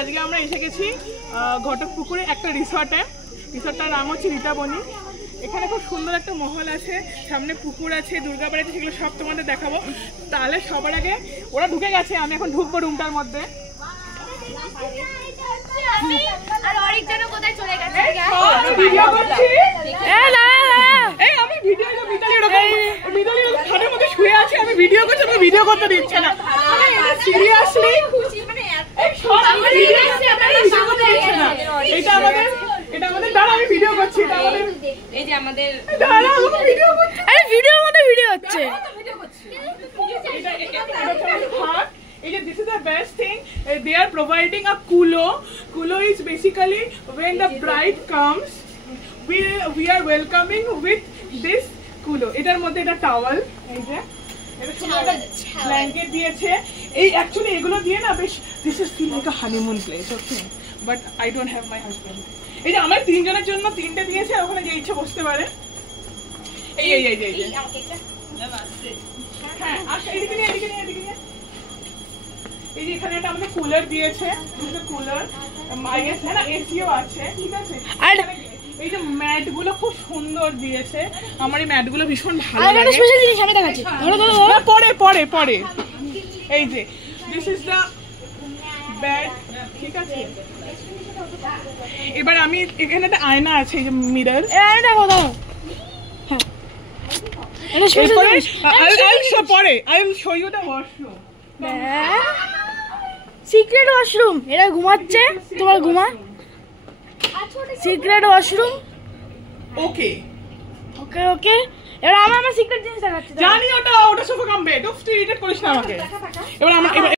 আজকে আমরা এসে গেছি ঘটকপুকুরে একটা রিসর্টে। রিসর্টটার নাম হচ্ছে রীতাবনী। এখানে খুব সুন্দর একটা মহল আছে, সামনে পুকুর আছে, দুর্গাবাড়ি আছে, সেগুলো সব তোমাদের দেখাবো। তাহলে সবার আগে ওরা ঢুকে গেছে, আমি এখন ঢুকবো রুমটার মধ্যে। আমি ভিডিও করছি, আমি ভিডিও করতে দিচ্ছে না। সিরিয়াসলি এটা আমাদের দাঁড়া, আমি ভিডিও করছি। এই যে আমাদের দাঁড়া, ভিডিও করছি। আরে ভিডিওর মধ্যে ভিডিও হচ্ছে। This is the best thing. They are providing a kulo. Kulo is basically when the bride comes, we are welcoming with this kulo. এটার মধ্যে এটা টাওয়াল, এই যে এটা সুন্দর একটা ব্ল্যাঙ্কেট দিয়েছে। এই অ্যাকচুয়ালি এগুলো দিয়ে না বেশ this is feel like a honeymoon place, okay, but I don't have my husband. এই যে আমার তিনজনের জন্য তিনটে দিয়েছে, ওখানে যে ইচ্ছে বসতে পারে। এই এই এই এই হ্যাঁ, আচ্ছা এদিকে নিয়ে, এদিকে নিয়ে, এদিকে নিয়ে। এই যে এখানে একটা আমাদের কুলার দিয়েছে, কুলার আই গেস না, এসিও আছে, ঠিক আছে। আর এই যে ম্যাট গুলো খুব সুন্দর দিয়েছে, আমার এই ম্যাট গুলো ভীষণ ভালো লাগে। একটা স্পেশাল জিনিস আমি দেখাচ্ছি, ধরো ধরো পরে পরে পরে। এই যে দিস ইজ দ্য বেড, ঠিক আছে। এবার আমি এখানে একটা আয়না আছে, এই যে মিরর, এই দেখো দাও। হ্যাঁ এটা স্পেশাল জিনিস। I will show you the washroom. Secret washroom. এরা ঘুমাচ্ছে, তোমার ঘুমা। Secret washroom. Okay okay okay. এবার আমার সিক্রেট জিনিস দেখাচ্ছি। জানি ওটা সোফা কাম বেড। তুই ইরিটেট করিস না আমাকে। এবার